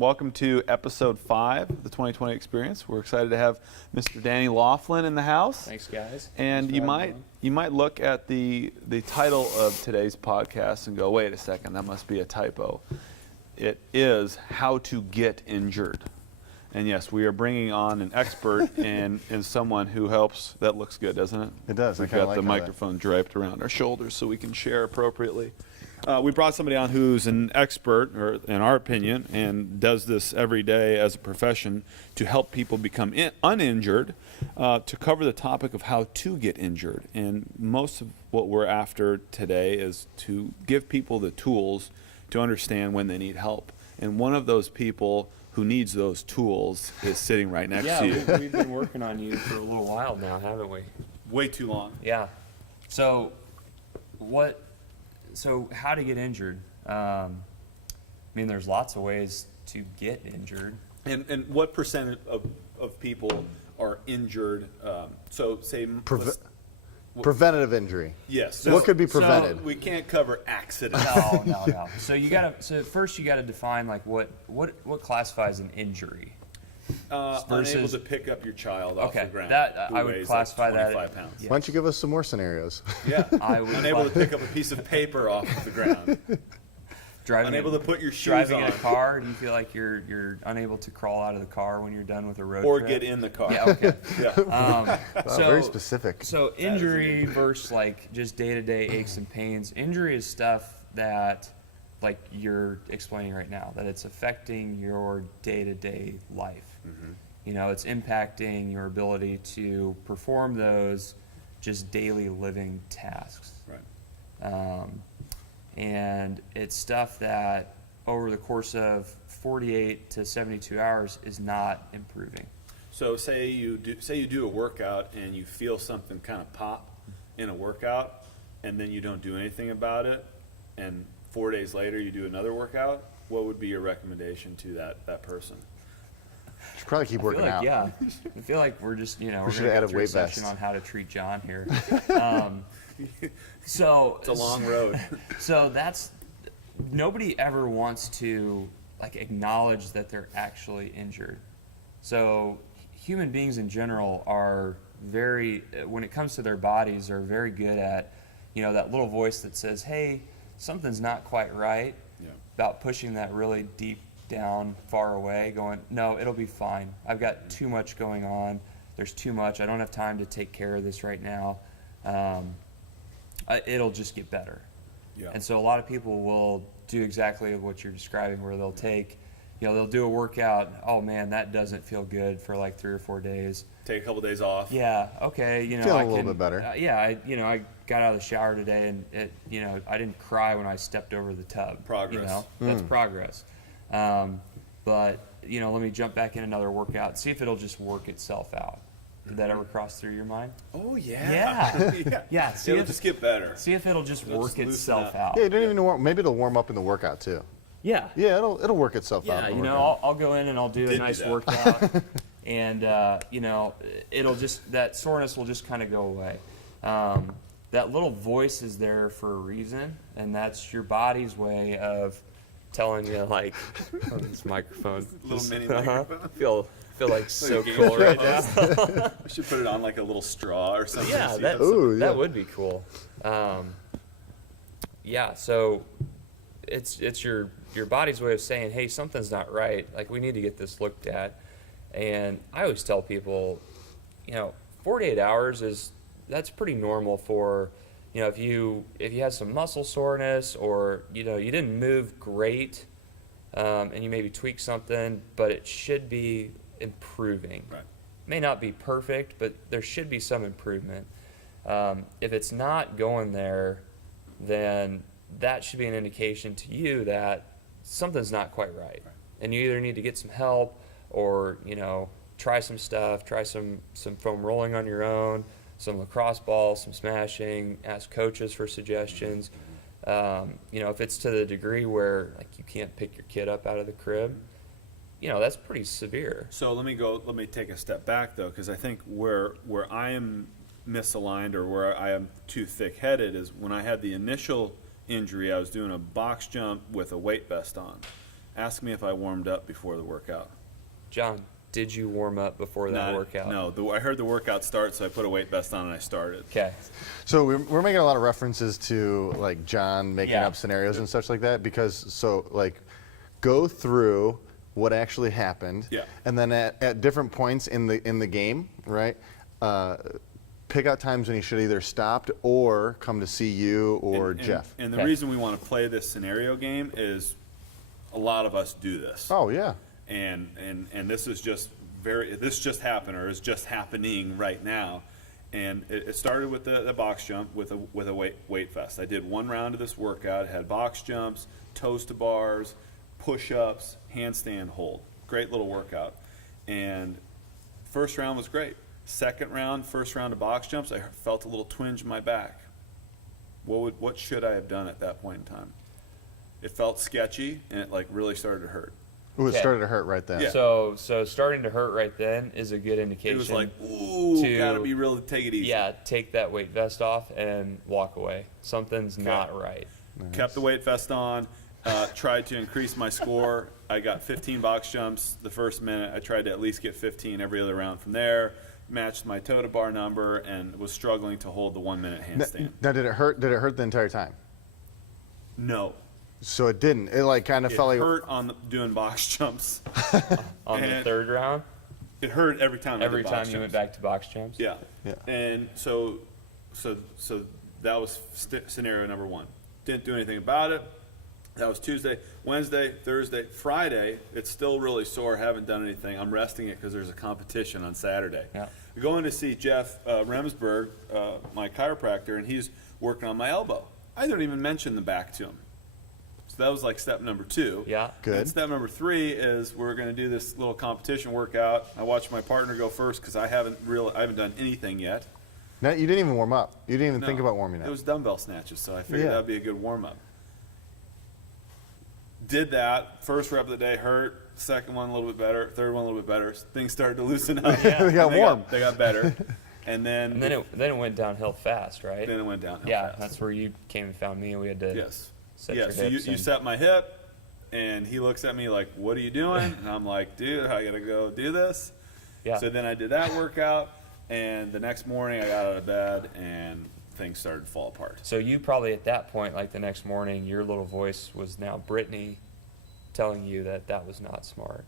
Welcome to episode 5 of the 2020 Experience. We're excited to have Mr. Danny Laughlin in the house. Thanks, guys. And you might look at the title of today's podcast and go, wait a second, that must be a typo. It is How to Get Injured. And yes, we are bringing on an expert and someone who helps. That looks good, doesn't it? It does. We've got the microphone draped around our shoulders so we can share appropriately. We brought somebody on who's an expert, or in our opinion, and does this every day as a profession to help people become uninjured, to cover the topic of how to get injured. And most of what we're after today is to give people the tools to understand when they need help. And one of those people who needs those tools is sitting right next to you. Yeah, we've been working on you for a little while now, haven't we? Way too long. Yeah. So how to get injured? I mean, there's lots of ways to get injured. And what percent of people are injured? So say preventative injury. Yes. So what could be prevented? So we can't cover accidents. No. So first you gotta define like what classifies an injury. Unable to pick up your child off the ground. That I would classify that. 25 pounds. Why don't you give us some more scenarios? Yeah. I would unable to pick up a piece of paper off of the ground. Unable to put your shoes driving on. in a car, do you feel like you're unable to crawl out of the car when you're done with a road or trip? get in the car. Yeah, okay. Yeah. Very specific. So injury versus like just day-to-day aches and pains. Injury is stuff that, like you're explaining right now, that it's affecting your day-to-day life. Mm-hmm. You know, it's impacting your ability to perform those just daily living tasks. Right. And it's stuff that over the course of 48 to 72 hours is not improving. So say you do a workout and you feel something kind of pop in a workout, and then you don't do anything about it, and 4 days later you do another workout. What would be your recommendation to that person? Should probably keep working out. Yeah, I feel like we're just we're should gonna add go a through a weight section vest. on how to treat John here. So It's a long road. So that's nobody ever wants to like acknowledge that they're actually injured. So human beings in general are very, when it comes to their bodies, are very good at, that little voice that says, "Hey, something's not quite right." Yeah. About pushing that really deep down, far away, going, "No, it'll be fine. I've got too much going on. There's too much. I don't have time to take care of this right now. It'll just get better." Yeah. And so a lot of people will do exactly what you're describing, where they'll take, they'll do a workout. Oh man, that doesn't feel good for like 3 or 4 days. Take a couple days off. Yeah. Okay. Feeling a little bit better. I got out of the shower today, and I didn't cry when I stepped over the tub. Progress. That's progress. But let me jump back in another workout, see if it'll just work itself out. Did that ever cross through your mind? Oh yeah. Yeah. It'll just get better. See if it'll just It'll work just itself loosen out. Yeah, you don't even know. Maybe it'll warm up in the workout too. Yeah. Yeah, it'll work itself out. Yeah, in the workout. I'll go in and I'll do a Did nice do that. workout, and it'll just, that soreness will just kind of go away. That little voice is there for a reason, and that's your body's way of telling you, like, on this microphone. Little mini microphone. Feel like so game cool show right now. host. We should put it on like a little straw or something. Yeah, See that would be cool. So it's your body's way of saying, hey, something's not right. Like, we need to get this looked at. And I always tell people, 48 hours that's pretty normal for, if you have some muscle soreness, or you didn't move great, and you maybe tweak something, but it should be improving. Right. May not be perfect, but there should be some improvement. If it's not going there, then that should be an indication to you that something's not quite right. And you either need to get some help, or try some stuff, try some foam rolling on your own, some lacrosse balls, some smashing, ask coaches for suggestions. If it's to the degree where like you can't pick your kid up out of the crib, that's pretty severe. So let me take a step back though, because I think where I am misaligned, or where I am too thick-headed, is when I had the initial injury. I was doing a box jump with a weight vest on Ask me if I warmed up before the workout. John, did you warm up before that workout? No, I heard the workout start, so I put a weight vest on and I started. Okay. So we're making a lot of references to like John making Yeah. up scenarios and such like that because go through what actually happened. Yeah. And then at different points in the game, right? Pick out times when he should either stopped or come to see you or Jeff. And the Okay. reason we want to play this scenario game is a lot of us do this. Oh yeah. And this is just this just happened or is just happening right now. And it started with the box jump with a weight vest. I did one round of this workout. It had box jumps, toes to bars, push-ups, handstand hold. Great little workout. And first round was great. Second round, first round of box jumps, I felt a little twinge in my back. What should I have done at that point in time? It felt sketchy and it like really started to hurt. Ooh, it Okay. started to hurt right then. Yeah. So starting to hurt right then is a good indication. It was like, ooh, to- gotta be real, take it easy. Yeah, take that weight vest off and walk away. Something's not right. Kept the weight vest on, tried to increase my score. I got 15 box jumps the first minute. I tried to at least get 15 every other round from there. Matched my toe to bar number and was struggling to hold the 1 minute handstand. Now did it hurt? Did it hurt the entire time? No. So it didn't. It like kind of It felt like hurt on doing box jumps. On the And- third round, It hurt every time. I every did time box you jumps. went back to box jumps. Yeah. Yeah. And so that was scenario number one. Didn't do anything about it. That was Tuesday, Wednesday, Thursday, Friday. It's still really sore. Haven't done anything. I'm resting it because there's a competition on Saturday. Yeah. Going to see Jeff Remsburg, my chiropractor, and he's working on my elbow. I don't even mention the back to him. So that was like step number 2. Yeah. Good. And step number 3 is we're going to do this little competition workout. I watched my partner go first because I haven't done anything yet. No, you didn't even warm up. You didn't even think No, about warming up. It was dumbbell snatches, so I figured Yeah. that would be a good warm up. Did that. First rep of the day hurt. Second one a little bit better. Third one a little bit better. Things started to loosen up. They got And warm. They got better. And then And then it went downhill fast, right? it went downhill Yeah, fast. that's where you came and found me, and we had to Yes. set Yeah, your so hips you and- set my hip, and he looks at me like, what are you doing? And I'm like, dude, I got to go do this. Yeah. So then I did that workout, and the next morning I got out of bed, and things started to fall apart. So you probably at that point, like the next morning, your little voice was now Brittany telling you that that was not smart.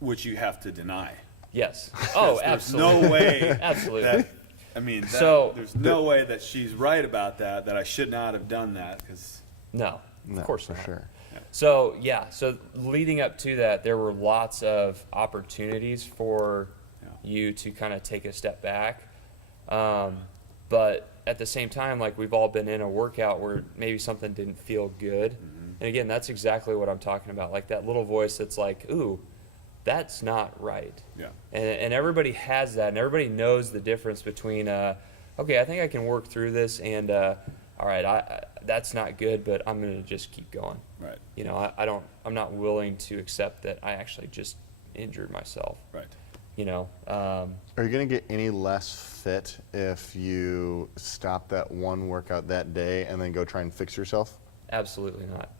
Which you have to deny. Yes. Oh, There's absolutely. no way Absolutely. that, So- there's no way that she's right about that I should not have done that, because No, No, of course for not. sure. So yeah, so leading up to that, there were lots of opportunities for Yeah. you to kind of take a step back. But at the same time, like we've all been in a workout where maybe something didn't feel good. And again, that's exactly what I'm talking about. Like that little voice that's like, ooh, that's not right. yeah. And everybody has that, and everybody knows the difference between, okay, I think I can work through this, and all right, that's not good, but I'm gonna just keep going. Right, You know, I'm not willing to accept that I actually just injured myself. right. You know, Are you going to get any less fit if you stop that one workout that day and then go try and fix yourself? absolutely not.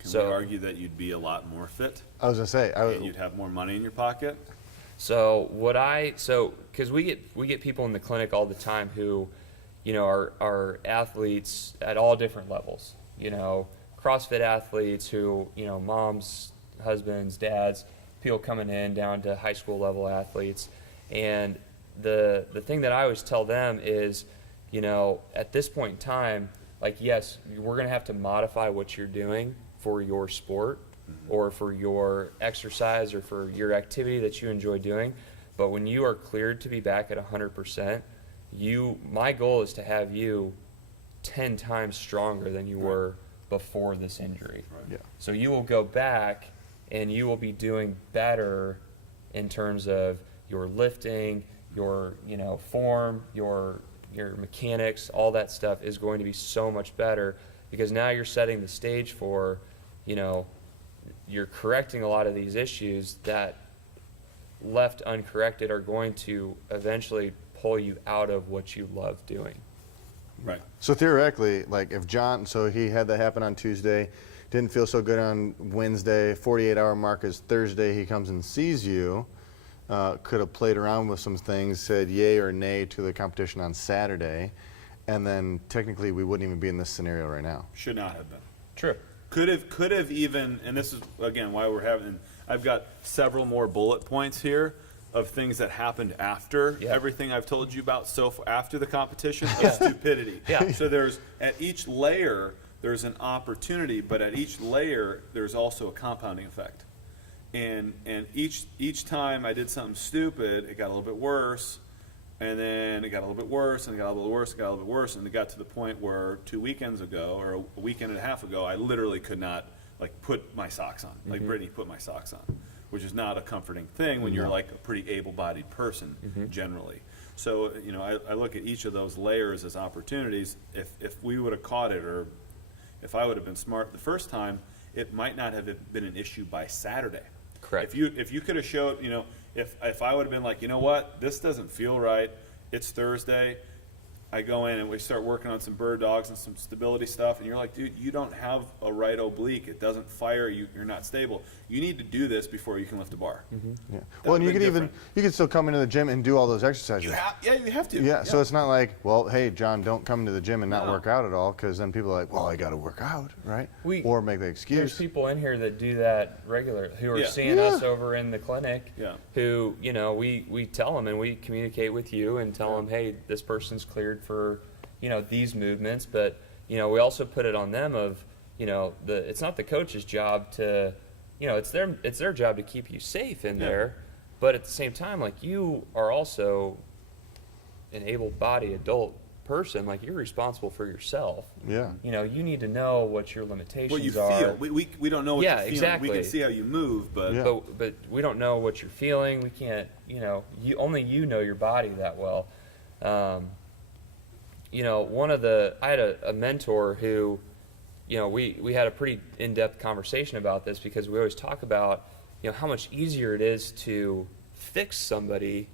Can So- we argue that you'd be a lot more fit, I was going to say, and you'd have more money in your pocket? So because we get people in the clinic all the time who, you know, are athletes at all different levels. You know, CrossFit athletes who, you know, moms, husbands, dads, people coming in down to high school level athletes. And the thing that I always tell them is, you know, at this point in time, like, yes, we're going to have to modify what you're doing for your sport or for your exercise or for your activity that you enjoy doing. But when you are cleared to be back at 100%, my goal is to have you 10 times stronger than you were before this injury. Yeah. So you will go back and you will be doing better in terms of your lifting, your, you know, form, your mechanics, all that stuff is going to be so much better because now you're setting the stage for, you know, you're correcting a lot of these issues that left uncorrected are going to eventually pull you out of what you love doing. Right. So theoretically, like if John, so he had that happen on Tuesday, didn't feel so good on Wednesday, 48-hour mark is Thursday, he comes and sees you, could have played around with some things, said yay or nay to the competition on Saturday, and then technically we wouldn't even be in this scenario right now. Should not have been. True. Could have even, and this is again why we're having. I've got several more bullet points here of things that happened after everything I've told you about after the competition of stupidity. Yeah. So there's at each layer there's an opportunity, but at each layer there's also a compounding effect. And each time I did something stupid, it got a little bit worse. And then it got a little bit worse, and it got a little worse, it got a little bit worse, and it got to the point where 2 weekends ago, or a weekend and a half ago, I literally could not, like, put my socks on. Like, Brittany put my socks on, which is not a comforting thing when you're, like, a pretty able-bodied person, generally. So, you know, I look at each of those layers as opportunities. If we would have caught it, or if I would have been smart the first time, it might not have been an issue by Saturday. Correct. If you could have showed, you know, if I would have been like, you know what, this doesn't feel right, it's Thursday, I go in and we start working on some bird dogs and some stability stuff, and you're like, dude, you don't have a right oblique, it doesn't fire, you're not stable. You need to do this before you can lift a bar. Yeah. Well, and you could still come into the gym and do all those exercises. You have to. Yeah, so it's not like, well, hey, John, don't come to the gym and not work out at all, because then people are like, well, I got to work out, right? Or make the There's excuse. people in here that do that regularly, who are seeing us over in the clinic, who, you know, we tell them and we communicate with you and tell them, hey, this person's cleared for, you know, these movements, but, you know, we also put it on them of, you know, it's not the coach's job to, you know, it's their job to keep you safe in there, but at the same time, like, you are also an able-bodied adult person, like, you're responsible for yourself. Yeah. You know, you need to know what your limitations What you are. feel. We don't know what you're feeling. Exactly. We can see how you move, but But we don't know what you're feeling. We can't, you know, only you know your body that well. You know, I had a mentor who, you know, we had a pretty in-depth conversation about this, because we always talk about, you know, how much easier it is to fix somebody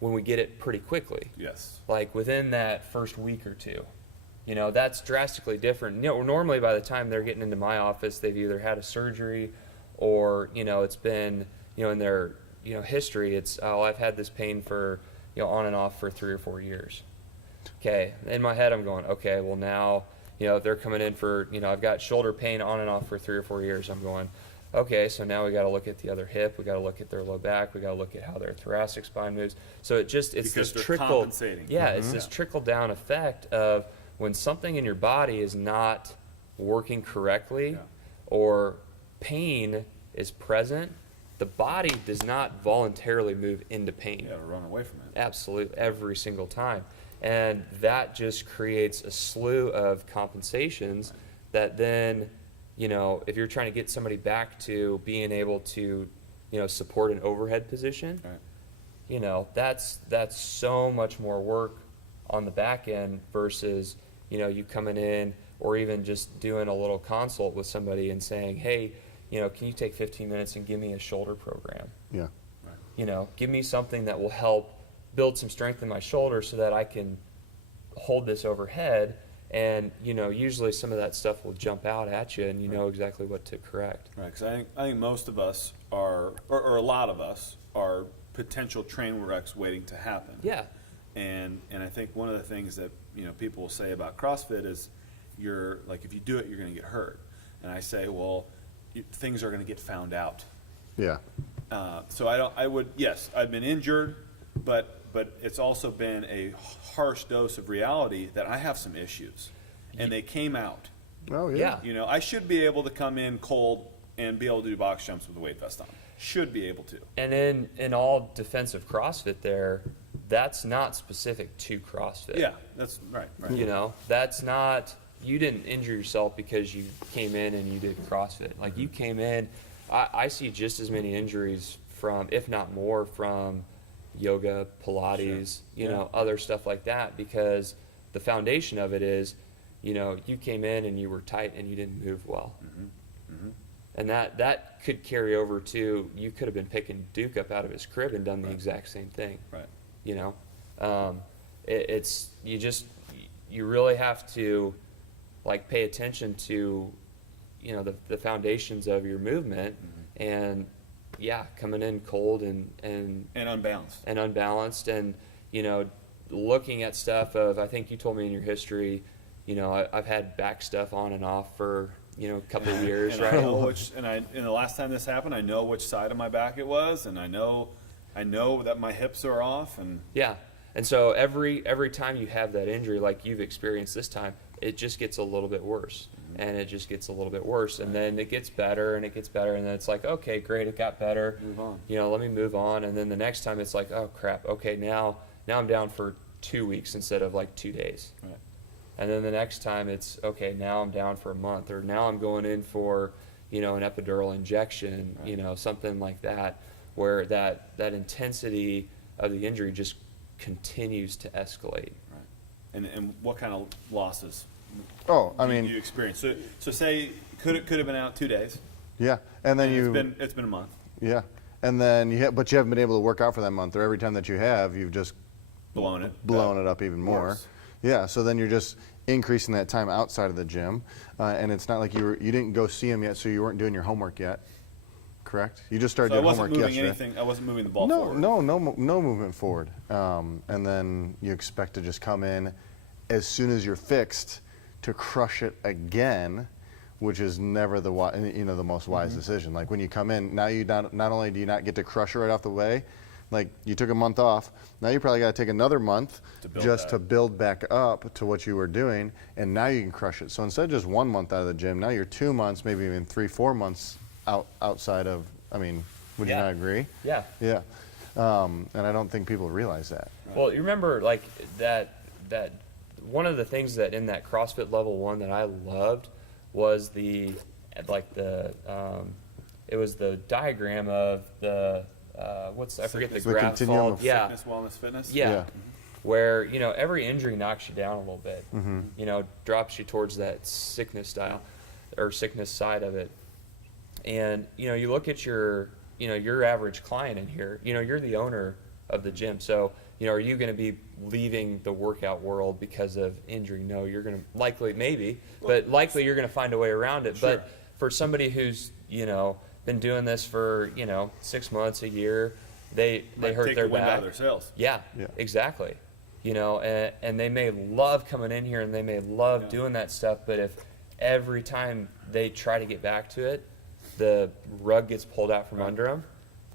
when we get it pretty quickly. yes. Like within that first week or two. You know, that's drastically different. You know, normally by the time they're getting into my office, they've either had a surgery or, you know, it's been, you know, in their, you know, history, it's, oh, I've had this pain for, you know, on and off for 3 or 4 years. Okay, in my head I'm going, okay, well now, you know, if they're coming in for, you know, I've got shoulder pain on and off for 3 or 4 years, I'm going, okay, so now we got to look at the other hip, we got to look at their low back, we got to look at how their thoracic spine moves. So it's Because this they're trickle, compensating. it's this trickle down effect of when something in your body is not working correctly or pain is present, the body does not voluntarily move into pain. You gotta run away from it. Absolutely, every single time. And that just creates a slew of compensations that then, you know, if you're trying to get somebody back to being able to, you know, support an overhead position, you know, that's so much more work on the back end versus, you know, you coming in or even just doing a little consult with somebody and saying, hey, you know, can you take 15 minutes and give me a shoulder program? Yeah. You know, give me something that will help build some strength in my shoulder so that I can hold this overhead. And, you know, usually some of that stuff will jump out at you and you know exactly what to correct. Right, because I think most of us are, or a lot of us are potential train wrecks waiting to happen. Yeah. And I think one of the things that, you know, people will say about CrossFit is you're like, if you do it, you're going to get hurt. And I say, well, things are going to get found out. Yeah. So yes, I've been injured, but it's also been a harsh dose of reality that I have some issues, and they came out. Oh, yeah. Yeah. You know, I should be able to come in cold and be able to do box jumps with a weight vest on. Should be able to. And in all defensive CrossFit there, that's not specific to CrossFit. Yeah, that's right. You know, that's not, you didn't injure yourself because you came in and you did CrossFit. Like you came in, I see just as many injuries from, if not more, from yoga, Pilates, you know, other stuff like that, because the foundation of it is, you know, you came in and you were tight and you didn't move well. And that could carry over to, you could have been picking Duke up out of his crib and done the exact same thing. Right. You know, you really have to like pay attention to, the foundations of your movement, and coming in cold and unbalanced, and looking at stuff of, I think you told me in your history, I've had back stuff on and off for a couple of years, and right? I know and the last time this happened, I know which side of my back it was, and I know that my hips are off, and and so every time you have that injury like you've experienced this time, it just gets a little bit worse, and it just gets a little bit worse, and then it gets better, and it gets better, and then it's like, okay, great, it got better. Move on. Let me move on, and then the next time it's like, oh crap, okay, now I'm down for 2 weeks instead of like 2 days. Right. And then the next time it's, okay, now I'm down for a month, or now I'm going in for, an epidural injection, Right. Something like that, where that intensity of the injury just continues to escalate. Right. And what kind of losses? Oh, I mean, you experience. So say could have been out 2 days. yeah, and then It's been a month. yeah, and then but you haven't been able to work out for that month, or every time that you have, you've just Blown it up even more. Worse. Yeah, so then you're just increasing that time outside of the gym, and it's not like you didn't go see him yet, so you weren't doing your homework yet. Correct? You just started So I doing wasn't homework moving yesterday. anything. I wasn't moving the ball No, forward. no movement forward. And then you expect to just come in as soon as you're fixed to crush it again, which is never the most wise decision. Like when you come in, now not only do you not get to crush it right off the way, like you took a month off, now you probably got to take another month to build back up to what you were doing, and now you can crush it. So instead of just 1 month out of the gym, now you're 2 months, maybe even 3-4 months outside of. I mean, would you not agree? Yeah. Yeah. And I don't think people realize that. Well, you remember like that one of the things that in that CrossFit level 1 that I loved was it was the diagram of the I forget the graph continuum called. of Fitness, wellness, fitness. Yeah. Where every injury knocks you down a little bit. Drops you towards that sickness style or sickness side of it. And you look at your average client in here. You're the owner of the gym, so are you going to be leaving the workout world because of injury? No, you're going to likely you're going to find a way around it. Sure. But for somebody who's been doing this for 6 months, a year, they hurt take their the wind back. out of their sails. Yeah, exactly. And they may love coming in here and they may love doing that stuff, but if every time they try to get back to it, the rug gets pulled out from under them,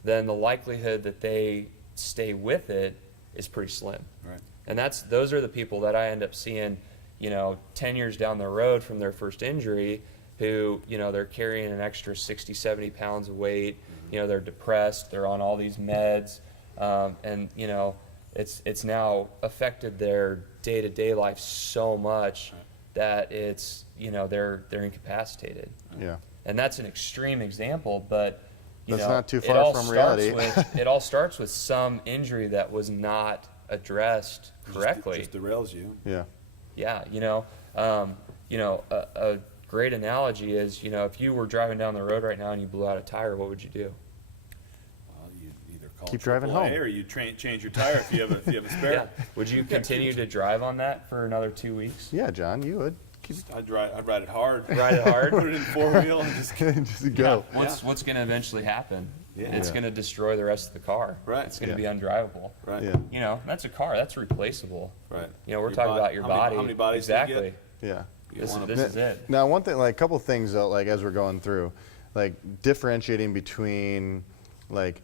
then the likelihood that they stay with it is pretty slim. Right. And those are the people that I end up seeing, 10 years down the road from their first injury, who, they're carrying an extra 60, 70 pounds of weight, they're depressed, they're on all these meds, and, it's now affected their day-to-day life so much that it's, they're incapacitated. Yeah. And that's an extreme example, but That's not too far from reality. It all starts with some injury that was not addressed correctly. Just derails you. Yeah. Yeah, a great analogy is, if you were driving down the road right now and you blew out a tire, what would you do? Well, you either call Keep driving AAA home. or you change your tire if you have a spare. Yeah. Would you continue to drive on that for another 2 weeks? Yeah, John, you would. I'd ride it hard. Ride it hard? Put it in 4-wheel and just Just go. What's going to eventually happen? Yeah. It's Yeah. going to destroy the rest of the car. Right. It's going to Yeah. be undrivable. right. Yeah. That's a car. That's replaceable. Right. We're talking about your body. How many bodies do you get? exactly. Yeah. You This, wanna- this is it. Now, one thing, like a couple things, though, like as we're going through, like differentiating between like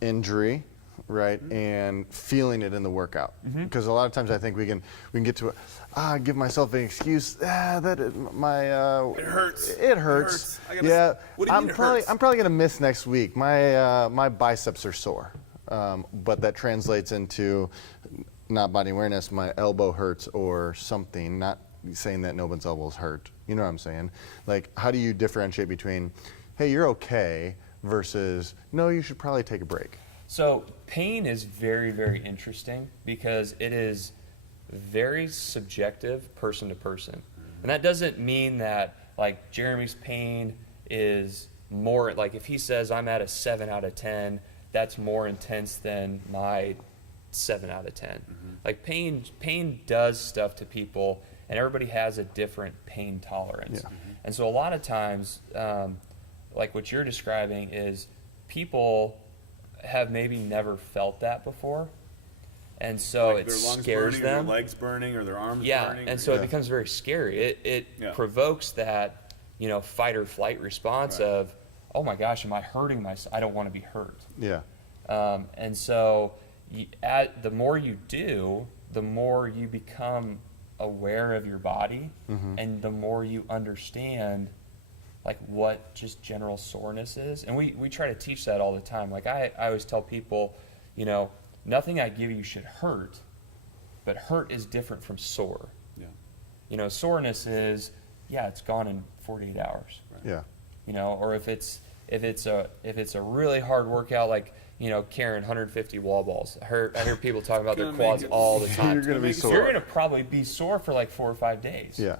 injury, right, and feeling it in the workout. Because a lot of times I think we can get to give myself an excuse that It hurts. It hurts. I gotta- Yeah, What do you mean it hurts? I'm probably gonna miss next week. My biceps are sore, but that translates into not body awareness. My elbow hurts or something. Not saying that no one's elbows hurt. You know what I'm saying? Like, how do you differentiate between, hey, you're okay, versus no, you should probably take a break? So pain is very, very interesting because it is very subjective person to person. And that doesn't mean that like Jeremy's pain is more, like if he says I'm at a 7 out of 10, that's more intense than my 7 out of 10. Like pain does stuff to people and everybody has a different pain tolerance. Yeah. And so a lot of times, like what you're describing is people have maybe never felt that before, and so Like it their lungs scares burning, or them. their legs burning, or their arms Yeah, burning. and so Yeah. it becomes very scary. It Yeah. provokes that, fight or flight response Right. of, oh my gosh, am I hurting myself? I don't want to be hurt. Yeah. And so the more you do, the more you become aware of your body, and the more you understand like what just general soreness is. And we try to teach that all the time. Like I always tell people, nothing I give you should hurt, but hurt is different from sore. Yeah. Soreness is, it's gone in 48 hours. Yeah. Or if it's a really hard workout, like carrying 150 wall balls. I hear people talking about their Gonna quads make it- all the time. You're gonna be sore. You're gonna probably be sore for like 4 or 5 days. Yeah.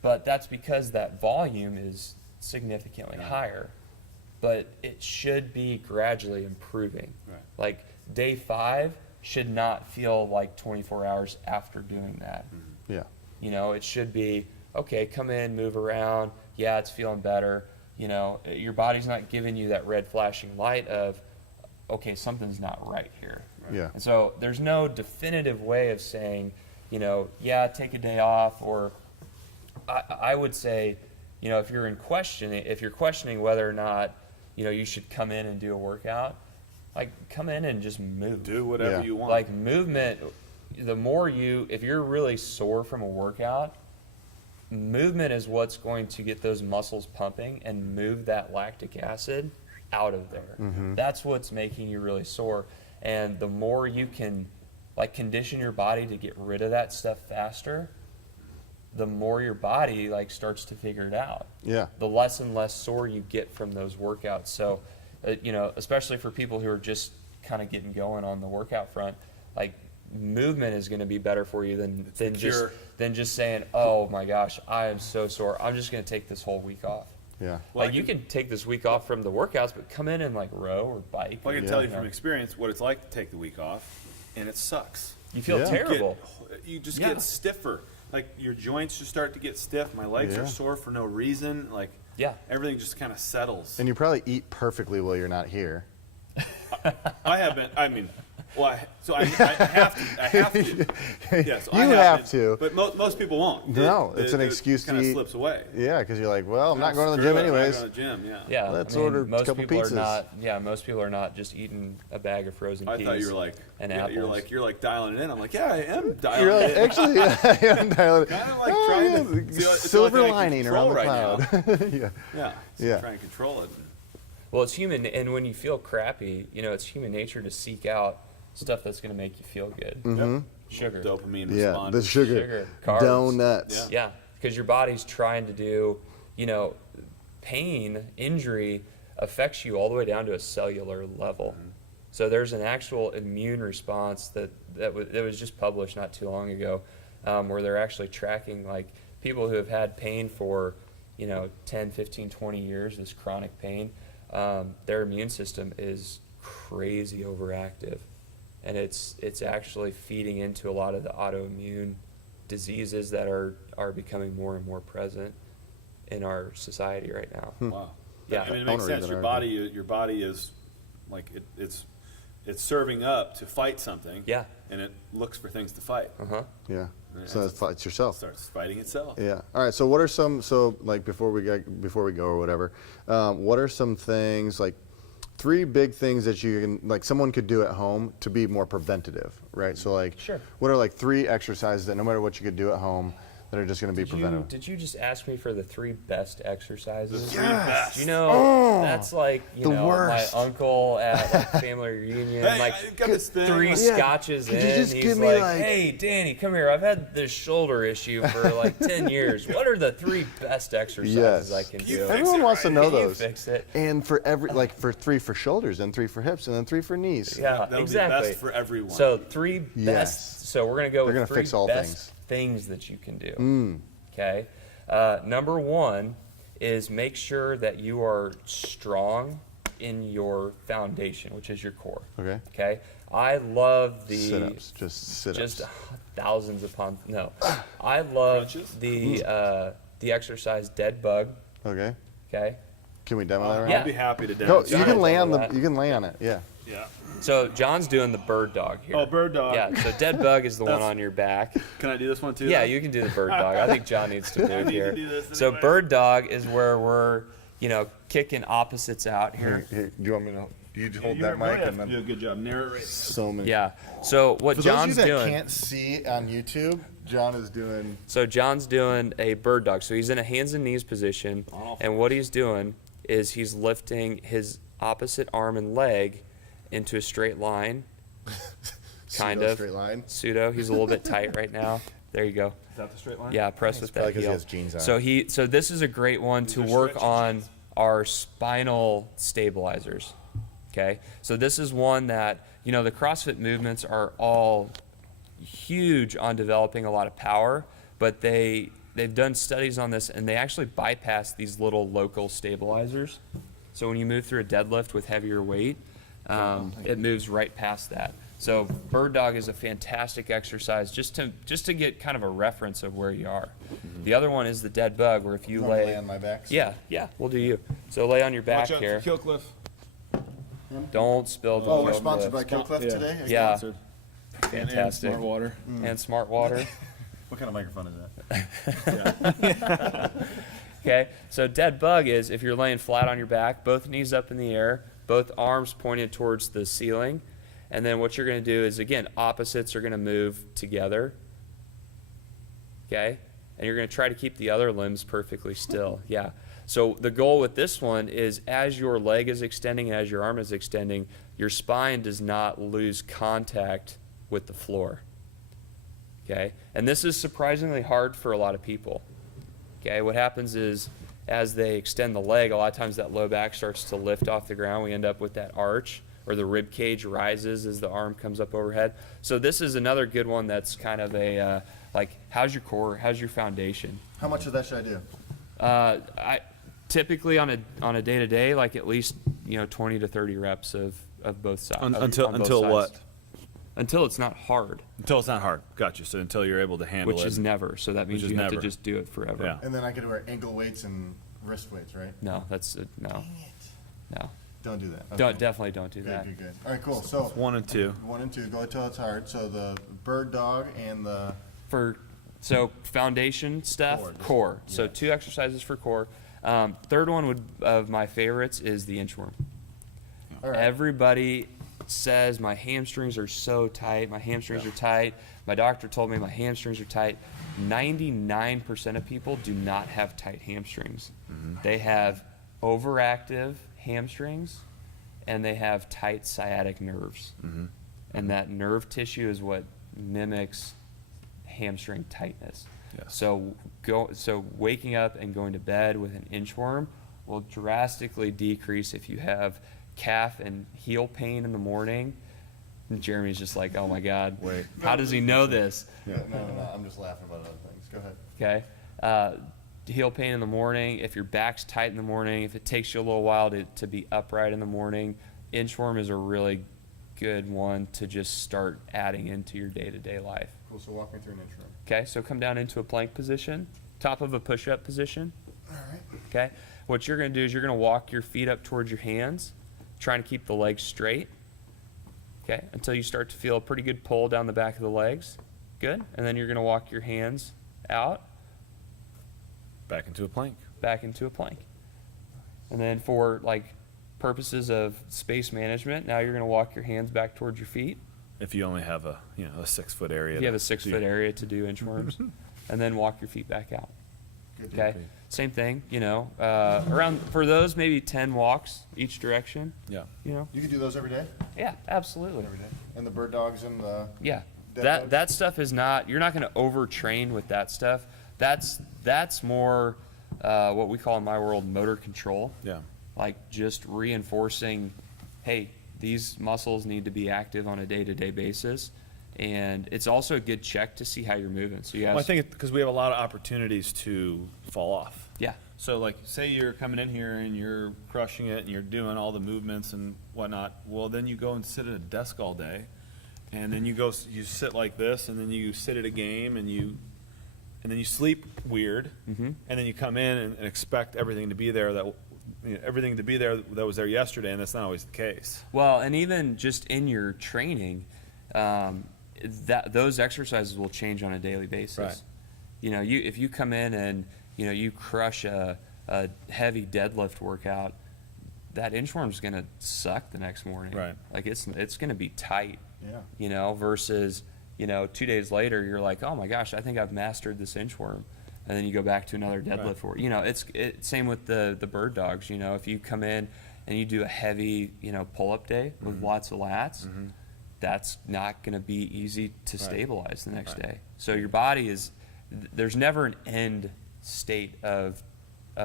But that's because that volume is significantly higher. But it should be gradually improving. Right. Like day 5 should not feel like 24 hours after doing that. Yeah. It should be, okay, come in, move around. Yeah, it's feeling better. Your body's not giving you that red flashing light of, okay, something's not right here. Yeah. And so there's no definitive way of saying, take a day off, or I would say, if you're questioning whether or not, you should come in and do a workout, like come in and just move. Do whatever Yeah. you want. Like movement, if you're really sore from a workout, movement is what's going to get those muscles pumping and move that lactic acid out of there. That's what's making you really sore. And the more you can condition your body to get rid of that stuff faster, the more your body starts to figure it out. Yeah. The less and less sore you get from those workouts. So, especially for people who are just kind of getting going on the workout front, movement is going to be better for you than just saying, oh my gosh, I am so sore, I'm just going to take this whole week off. Yeah. Well, You can take this week off from the workouts, but come in and row or bike. Well, I can Yeah. tell you from experience what it's like to take the week off, and it sucks. You feel Yeah. terrible. You just Yeah. get stiffer. Like your joints just start to get stiff. My legs Yeah. are sore for no reason. Yeah. Everything just kind of settles. And you probably eat perfectly while you're not here. I have been. I mean, well, I have to. I have to. Yes, You have to. But most people won't. No, it's an excuse to kind of eat. slips away. Yeah, because you're like, well, I'm not going to the Screw gym it, I'm not anyways. going to the gym. Yeah. Yeah, Let's order a most couple people pizzas. are not. Yeah, most people are not just eating a bag of frozen I peas. thought you were like, and yeah, apples. you're like dialing it in. I'm like, yeah, I am dialing You're it like, in. actually, yeah, I'm dialing. Kind of like trying to yeah, it's the only silver thing I can lining around the control right cloud. yeah. Yeah. So Yeah. trying to control it. Well, it's human, and when you feel crappy, it's human nature to seek out stuff that's going to make you feel good. Yep. Sugar. Dopamine Yeah, responders. the sugar. Sugar, carbs. Donuts. Yeah, because your body's trying to do, pain, injury affects you all the way down to a cellular level. So there's an actual immune response that was just published not too long ago, where they're actually tracking people who have had pain for 10, 15, 20 years, this chronic pain. Their immune system is crazy overactive, and it's actually feeding into a lot of the autoimmune diseases that are becoming more and more present in our society right now. Wow. Yeah. I mean, it I makes wanna read sense. that Your body is like it's serving up to fight something. Yeah. And it looks for things to fight. Uh-huh. Yeah. Yeah, So it's yourself. Starts fighting itself. Yeah. All right. So what are some? So before we go or whatever, what are some things 3 big things that you can someone could do at home to be more preventative, right? So Sure. what are 3 exercises that no matter what you could do at home that are just going to be preventative? Did you just ask me for the 3 best exercises? The 3 best. Do you know that's my worst. uncle at family reunion, Hey, I've got this thing. 3 Yeah. scotches Could in. you just He's give me, hey, Danny, come here. I've had this shoulder issue for 10 years. What are the 3 best exercises Yes. I can You do? fix Everyone it wants to right. know Can you those. fix it? And for for 3 for shoulders, and 3 for hips, and then 3 for knees. Yeah, That'll exactly. be best for everyone. So 3 Yes. best. So we're gonna go They're gonna with 3 fix all best things that you can do. Mm. Okay. Number 1 is make sure that you are strong in your foundation, which is your core. Okay. Okay. I love the Sit-ups, just sit-ups. just thousands upon no. I love Crunches? the exercise dead bug. Okay. Okay. Can we demo that right Yeah. I'd be happy to now? demo. Go, you can lay on that. you can lay on it. Yeah. Yeah. So John's doing the bird dog here. Oh, bird dog. Yeah. So dead bug is the one That's- on your back. Can I do this one too? Yeah, you can do the bird dog. I think John needs to do it need to here. do this So anyway. bird dog is where we're, kicking opposites out here. Here, do you want me to? You hold You that really mic have and to do then. a good job. Narrate. So many. Yeah. So what For John's those of you that doing. can't see on YouTube, John is doing. So John's doing a bird dog. So he's in a hands and knees position, and what he's doing is he's lifting his opposite arm and leg into a straight line, kind pseudo of. straight line. Pseudo. He's a little bit tight right now. There you go. Is that the straight line? Yeah, press with that probably 'cause he heel. has jeans on. So this is a great one to are work stretchy on jeans. our spinal stabilizers. Okay, so this is one that the CrossFit movements are all huge on developing a lot of power, but they've done studies on this and they actually bypass these little local stabilizers. So when you move through a deadlift with heavier weight, it moves right past that. So bird dog is a fantastic exercise just to get kind of a reference of where you are. The other one is the dead bug, where if you Want me to lay lay on my back? yeah, we'll do you. So lay on your back Watch out here. for Kill Cliff. Don't spill the Oh, we're Kill sponsored by Cliff. Kill Cliff Yeah. today. Yeah, Sponsored. fantastic. And smart water. And smart water. What kind of microphone is that? Okay, so dead bug is if you're laying flat on your back, both knees up in the air, both arms pointed towards the ceiling, and then what you're going to do is, again, opposites are going to move together. Okay, and you're going to try to keep the other limbs perfectly still. Yeah. So the goal with this one is as your leg is extending, as your arm is extending, your spine does not lose contact with the floor. Okay, and this is surprisingly hard for a lot of people. Okay, what happens is as they extend the leg, a lot of times that low back starts to lift off the ground. We end up with that arch, or the rib cage rises as the arm comes up overhead. So this is another good one that's kind of a how's your core, how's your foundation? How much of that should I do? I typically on a day to day, like at least 20 to 30 reps of both sides. Until what? Until it's not hard, Until it's not hard. Gotcha. So until you're able to handle which it. is never. So that means Which is you have to never. just do it forever. Yeah. And then I could wear ankle weights and wrist weights, right? No, that's no. Don't do that. Okay. Definitely don't do Good, that. good, good. All right, cool. So 1 and 2. 1 and 2, go until it's hard. So the bird dog and the So foundation stuff, Core. core. So 2 exercises for core. Third one of my favorites is the inchworm. all right. Everybody says my hamstrings are so tight. My hamstrings are tight. My doctor told me my hamstrings are tight. 99% of people do not have tight hamstrings. They have overactive hamstrings and they have tight sciatic nerves. And that nerve tissue is what mimics hamstring tightness. Yes. So waking up and going to bed with an inchworm will drastically decrease if you have calf and heel pain in the morning. And Jeremy's just like, oh my God, Wait. how does he know this? Yeah, no. I'm just laughing about other things. Go ahead. Okay. Heel pain in the morning, if your back's tight in the morning, if it takes you a little while to be upright in the morning, inchworm is a really good one to just start adding into your day-to-day life. Cool. So walk me through an inchworm. Okay, so come down into a plank position, top of a push-up position. All right. Okay, what you're going to do is you're going to walk your feet up towards your hands, trying to keep the legs straight. Okay, until you start to feel a pretty good pull down the back of the legs. Good, and then you're going to walk your hands out, Back into a plank. back into a plank. And then for purposes of space management, now you're going to walk your hands back towards your feet. If you only have a 6-foot area. If you have a to 6-foot do. area to do inchworms, and then walk your feet back out. Good. Okay, same thing. Around for those maybe 10 walks each direction. Yeah. You could do those every day. Yeah, absolutely. Every day. And the bird dogs and the. Yeah, Dead bug? that stuff is not. You're not going to overtrain with that stuff. That's more what we call in my world motor control. Yeah. Like just reinforcing, hey, these muscles need to be active on a day-to-day basis, and it's also a good check to see how you're moving. So you guys, Well, I think because we have a lot of opportunities to fall off. yeah, So like, say you're coming in here and you're crushing it and you're doing all the movements and whatnot. Well, then you go and sit at a desk all day, and then you sit like this, and then you sit at a game, and then you sleep weird, and then you come in and expect everything to be there that was there yesterday, and that's not always the case. Well, and even just in your training, those exercises will change on a daily basis. Right. You know, if you come in and you crush a heavy deadlift workout, that inchworm's going to suck the next morning. Right. Like it's going to be tight. Yeah. Versus 2 days later you're like, oh my gosh, I think I've mastered this inchworm, and then you go back to another deadlift work. It's same with the bird dogs. If you come in and you do a heavy pull-up day with lots of lats, that's not going to be easy to stabilize the next day. So your body there's never an end state of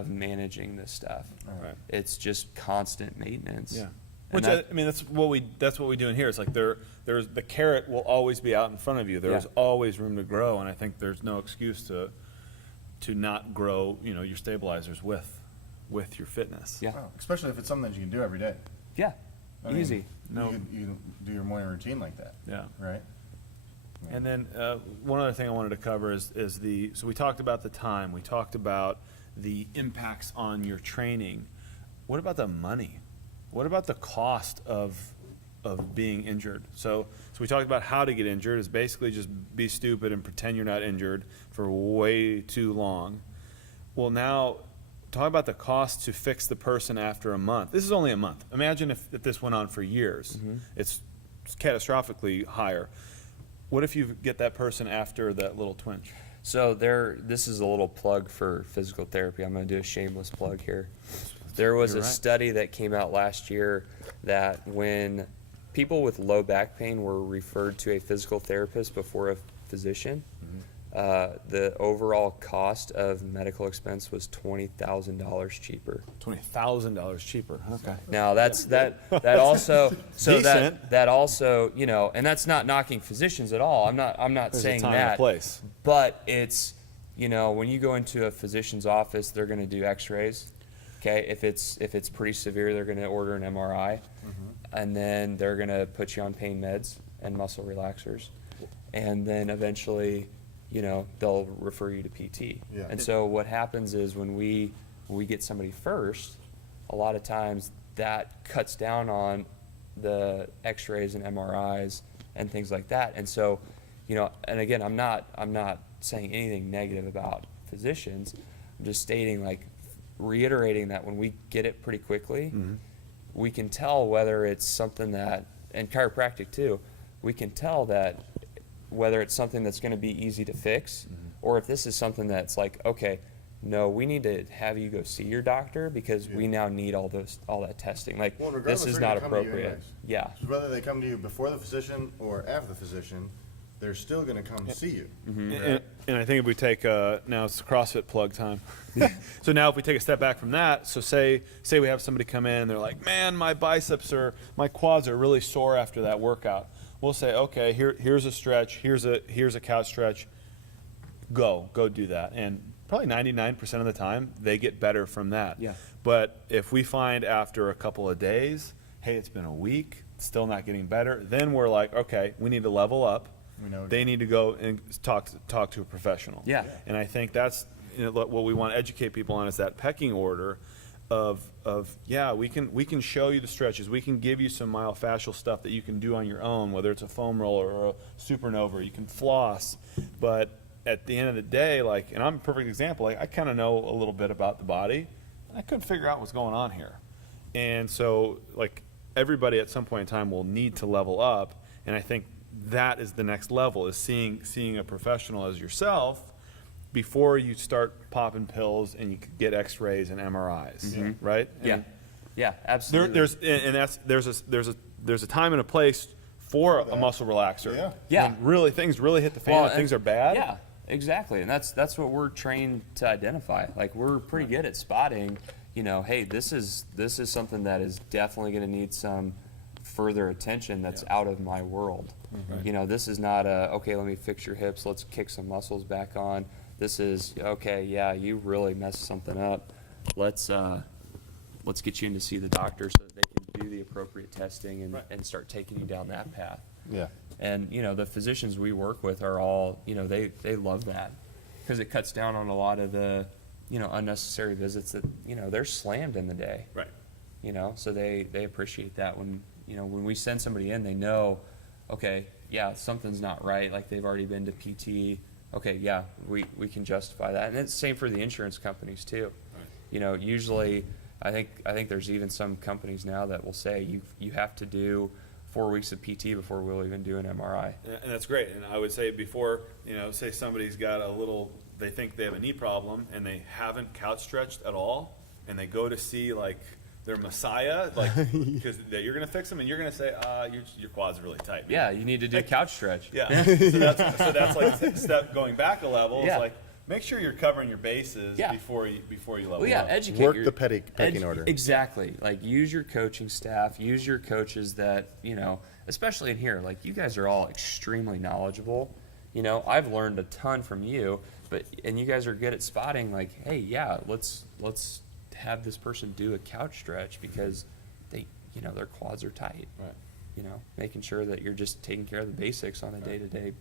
managing this stuff. Right. It's just constant maintenance. Yeah. Which that's what we do in here. It's like there's the carrot will always be out in front of you. There's always room to grow, and I think there's no excuse to not grow, your stabilizers with your fitness. Yeah. Wow. Especially if it's something that you can do every day. Yeah. I mean, Easy. No. You can do your morning routine like that. Yeah. Right. And then one other thing I wanted to cover is so we talked about the time, we talked about the impacts on your training. What about the money? What about the cost of being injured? So we talked about how to get injured is basically just be stupid and pretend you're not injured for way too long. Well, now talk about the cost to fix the person after a month. This is only a month. Imagine if this went on for years. It's catastrophically higher. What if you get that person after that little twinge? So this is a little plug for physical therapy. I'm going to do a shameless plug here. There was a study that came out last year that when people with low back pain were referred to a physical therapist before a physician, the overall cost of medical expense was $20,000 cheaper. $20,000 cheaper. Okay. Now that also so Decent. that also and that's not knocking physicians at all. I'm not There's saying a time and a that. place. But it's when you go into a physician's office, they're going to do X-rays. Okay, if it's pretty severe, they're going to order an MRI, and then they're going to put you on pain meds and muscle relaxers, and then eventually, they'll refer you to PT. Yeah. And so what happens is when we get somebody first, a lot of times that cuts down on the X-rays and MRIs and things like that. And so, and again, I'm not saying anything negative about physicians. I'm just stating, reiterating that when we get it pretty quickly, we can tell whether it's something that, and chiropractic too, we can tell that whether it's something that's going to be easy to fix, or if this is something that's like, okay, no, we need to have you go see your doctor because we now need all that testing. This is not appropriate. Yeah. So whether they come to you before the physician or after the physician, they're still going to come see you. And I think if we take now it's CrossFit plug time. So now if we take a step back from that, so say we have somebody come in and they're like, man, my quads are really sore after that workout. We'll say, okay, here's a stretch, here's a couch stretch. Go do that. And probably 99% of the time they get better from that. Yeah. But if we find after a couple of days, hey, it's been a week, it's still not getting better, then we're like, okay, we need to level up. They need to go and talk to a professional. Yeah. And I think that's what we want to educate people on is that pecking order of we can show you the stretches, we can give you some myofascial stuff that you can do on your own, whether it's a foam roller or a supernova, you can floss, but at the end of the day, and I'm a perfect example, I kind of know a little bit about the body, and I couldn't figure out what's going on here. And so everybody at some point in time will need to level up, and I think that is the next level, is seeing a professional as yourself before you start popping pills and you could get X-rays and MRIs, right? Yeah, absolutely. There's a time and a place for a muscle relaxer. Yeah. When really things really hit the fan, and things are bad. Yeah, exactly, and that's what we're trained to identify. We're pretty good at spotting. Hey, this is something that is definitely going to need some further attention that's out of my world. This is not okay, let me fix your hips, let's kick some muscles back on. This is, okay, yeah, you really messed something up. let's get you in to see the doctor so that they can do the appropriate testing and start taking you down that path. Yeah. And, the physicians we work with are all, they love that because it cuts down on a lot of the, unnecessary visits that, they're slammed in the day. Right. So they appreciate that when we send somebody in, they know, okay, yeah, something's not right. Like they've already been to PT. Okay, yeah, we can justify that. And it's the same for the insurance companies too. Right. Usually I think there's even some companies now that will say you have to do 4 weeks of PT before we'll even do an MRI. And that's great. And I would say before, say somebody's got they think they have a knee problem and they haven't couch stretched at all, and they go to see like their messiah, like because you're going to fix them, and you're going to say, your quad's really tight. Man. Yeah, you need to do couch stretch. Yeah. so that's like a step going back a level. Yeah. It's like make sure you're covering your bases before you level Well, yeah, up. educate Work the pecking order. Exactly. Like use your coaching staff, use your coaches that, especially in here, like you guys are all extremely knowledgeable. I've learned a ton from you, and you guys are good at spotting like, hey, yeah, let's have this person do a couch stretch because they, their quads are tight. Right. Making sure that you're just taking care of the basics on a day-to-day,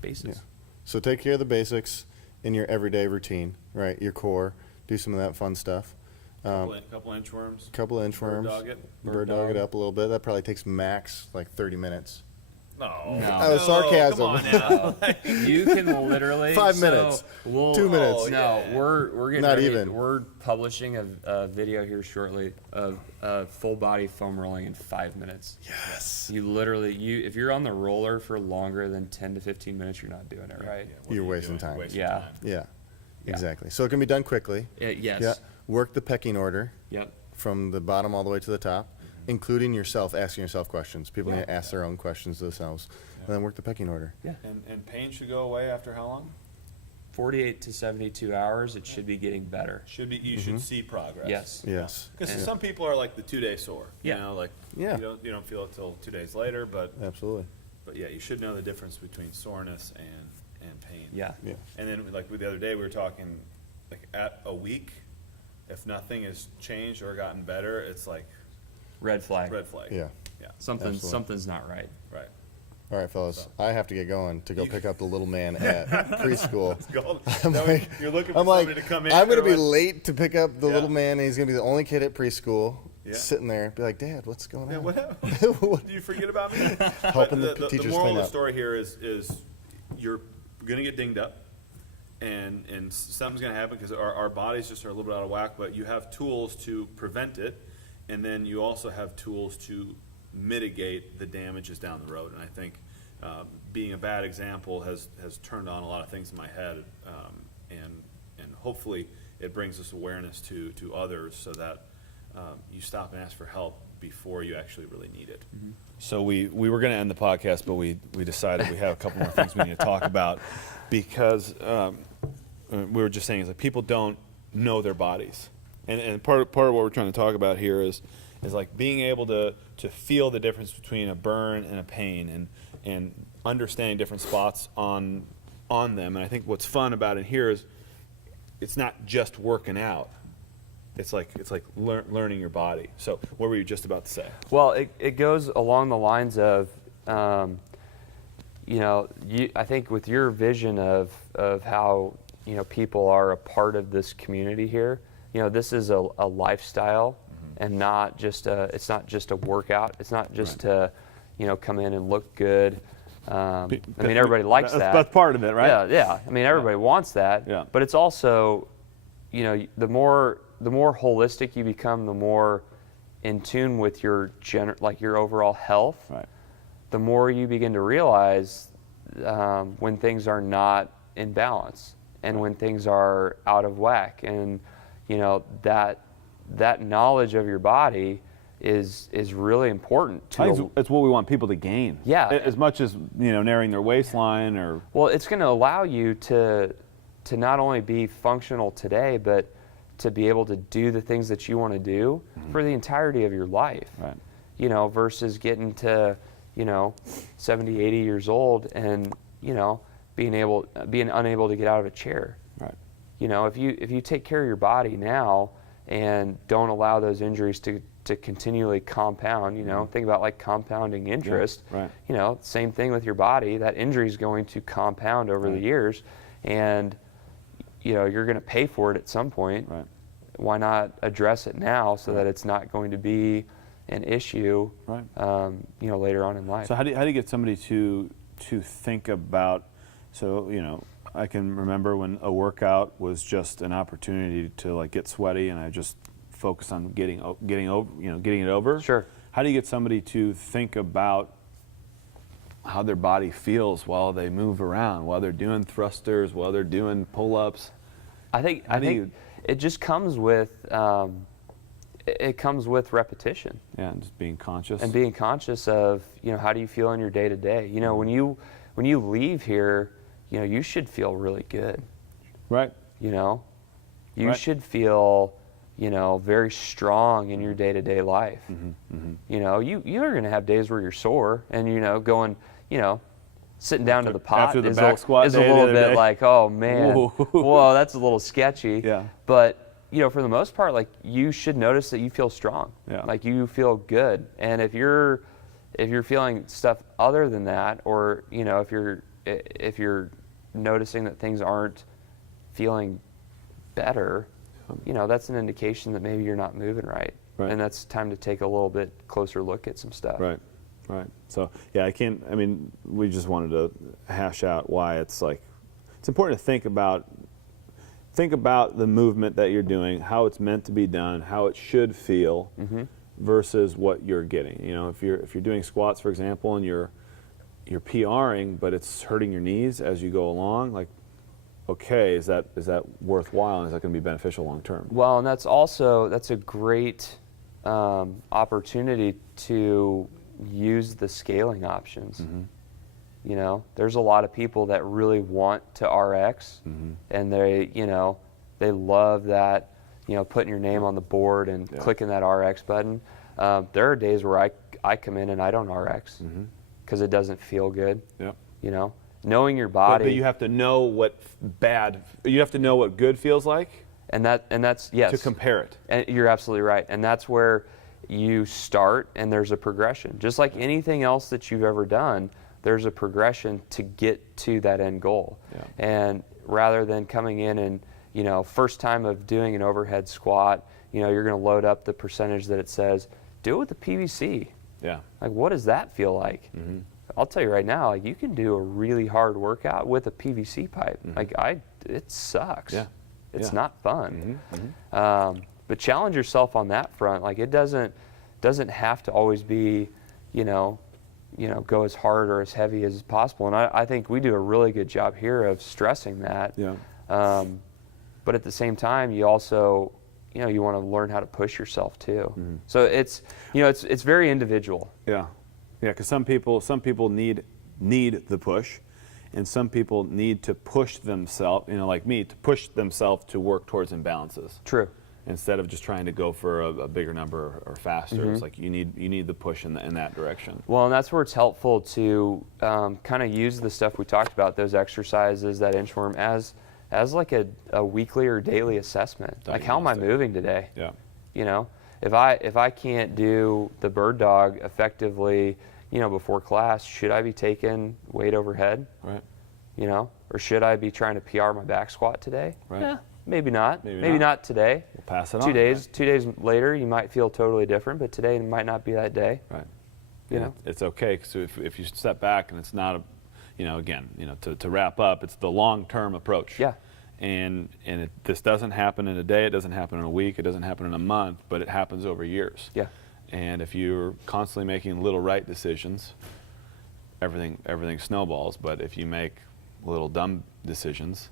basis. Yeah. So take care of the basics in your everyday routine, right? Your core. Do some of that fun stuff. Couple inchworms. Couple inchworms. Bird dog it up a little bit. That probably takes max like 30 minutes. No. That was sarcasm. Come on now. You can literally 5 minutes. 2 minutes. We're getting Not ready. even. We're publishing a video here shortly of full body foam rolling in 5 minutes. Yes. You literally if you're on the roller for longer than 10 to 15 minutes, you're not doing it right. You're wasting time. Yeah. Yeah. Exactly. So it can be done quickly. Yes. Yeah. Work the pecking order Yep. from the bottom all the way to the top, including yourself, asking yourself questions. People need to ask their own questions to themselves, and then work the pecking order. Yeah. And pain should go away after how long? 48 to 72 hours. It should be getting better. You should see progress. Yes. Yes. Because some people are like the 2-day sore. Yeah. Yeah. You don't feel it till 2 days later, but Absolutely. yeah, you should know the difference between soreness and pain. Yeah. Yeah. And then like the other day we were talking like at a week, if nothing has changed or gotten better, it's like Red flag. red flag. Yeah. Yeah. Absolutely. Something's not right. Right. All right, fellas. I have to get going to go pick up the little man at preschool. Go. I'm No, like, you're looking for I'm somebody like, to come in. I'm going to or be what? late to pick up the Yeah. little man, and he's going to be the only kid at preschool Yeah. sitting there. Be like, Dad, what's going on? Yeah, what happened? What- Do you forget about me? Helping But the teachers moral clean of the up. story here is you're going to get dinged up, and something's going to happen because our bodies just are a little bit out of whack. But you have tools to prevent it, and then you also have tools to mitigate the damages down the road. And I think being a bad example has turned on a lot of things in my head, and hopefully it brings us awareness to others so that you stop and ask for help before you actually really need it. Mm-hmm. So we were going to end the podcast, but we decided we have a couple more things we need to talk about because we were just saying is like people don't know their bodies, and part of what we're trying to talk about here is like being able to feel the difference between a burn and a pain, and understanding different spots on them. And I think what's fun about it here is it's not just working out. It's like learning your body. So what were you just about to say? Well, it goes along the lines of, I think with your vision of how, people are a part of this community here, this is a lifestyle and not just it's not just a workout. It's not just to, come in and look good. Everybody likes that. That's part of it, right? Yeah. Everybody wants that. Yeah. But it's also, the more holistic you become, the more in tune with your your overall health. Right. The more you begin to realize when things are not in balance and when things are out of whack, and that knowledge of your body is really important to. I think it's what we want people to gain. Yeah. As much as narrowing their waistline or. Well, it's going to allow you to not only be functional today, but to be able to do the things that you want to do for the entirety of your life. Right. Versus getting to 70, 80 years old and being unable to get out of a chair. Right. you know, if you take care of your body now and don't allow those injuries to continually compound, you know, think about like compounding interest. Yeah, right. You know, same thing with your body. That injury is going to compound over the years, and you know, you're going to pay for it at some point. Right. Why not address it now so that it's not going to be an issue, Right. you know, later on in life? So how do you get somebody to think about? So, you know, I can remember when a workout was just an opportunity to like get sweaty, and I just focus on getting it over. Sure. How do you get somebody to think about how their body feels while they move around, while they're doing thrusters, while they're doing pull-ups? I think it just comes with repetition. Yeah, and just being conscious. And being conscious of, you know, how do you feel in your day to day? You know, when you leave here, you know, you should feel really good. Right. You know, you Right. should feel, you know, very strong in your day to day life. You know, you're going to have days where you're sore, and you know, going, you know, sitting down to the pot After the is back squat is a day the little other bit day. like, oh man, Ooh. whoa, that's a little sketchy. Yeah. But you know, for the most part, like, you should notice that you feel strong. Yeah. Like, you feel good. And if you're feeling stuff other than that, or you know, if you're noticing that things aren't feeling better, you know, that's an indication that maybe you're not moving right. Right. And that's time to take a little bit closer look at some stuff. Right, right. So yeah, we just wanted to hash out why it's important to think about the movement that you're doing, how it's meant to be done, how it should feel, versus what you're getting. You know, if you're doing squats, for example, and you're PRing, but it's hurting your knees as you go along, like, okay, is that worthwhile, and is that going to be beneficial long term? Well, and that's a great opportunity to use the scaling options. You know, there's a lot of people that really want to RX, and they love that, you know, putting your name on the board and clicking that RX button. There are days where I come in and I don't RX because it doesn't feel good. Yep. You know, knowing your body. But you have to know what good feels like, and that's yes. to compare it. And you're absolutely right. And that's where you start, and there's a progression. Just like anything else that you've ever done, there's a progression to get to that end goal. Yeah. And rather than coming in and, you know, first time of doing an overhead squat, you know, you're going to load up the percentage that it says, do it with the PVC. Yeah. Like, what does that feel like? I'll tell you right now, like, you can do a really hard workout with a PVC pipe. Like, it sucks. Yeah. It's Yeah. not fun. But challenge yourself on that front. Like, it doesn't have to always be, you know, go as hard or as heavy as possible. And I think we do a really good job here of stressing that. Yeah. But at the same time, you also, you know, you want to learn how to push yourself too. So it's, you know, it's very individual. Yeah. Yeah, because some people need the push, and some people need to push themselves, you know, like me, to push themselves to work towards imbalances. True. Instead of just trying to go for a bigger number or faster. It's like you need the push in that direction. Well, and that's where it's helpful to kind of use the stuff we talked about, those exercises, that inchworm, as like a weekly or daily assessment. Like, how am I moving today? Yeah. You know, if I can't do the bird dog effectively, you know, before class, should I be taking weight overhead? Right. You know, or should I be trying to PR my back squat today? Right. Yeah, maybe not. Maybe not today. We'll pass it on. 2 days. 2 days later, you might feel totally different, but today might not be that day. Right. You know? It's okay, because if you step back and it's not to wrap up, it's the long-term approach. Yeah. And this doesn't happen in a day, it doesn't happen in a week, it doesn't happen in a month, but it happens over years. Yeah. And if you're constantly making little right decisions, everything snowballs. But if you make little dumb decisions,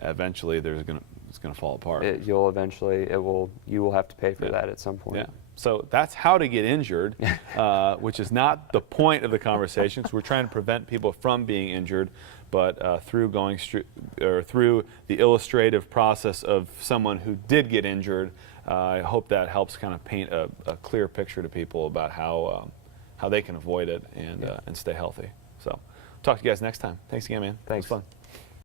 eventually it's gonna fall apart. You will have to pay for that at some point. Yeah. So that's how to get injured, which is not the point of the conversation. So we're trying to prevent people from being injured, but through the illustrative process of someone who did get injured, I hope that helps kind of paint a clear picture to people about how they can avoid it and stay healthy. So talk to you guys next time. Thanks again, man. Thanks. It was fun.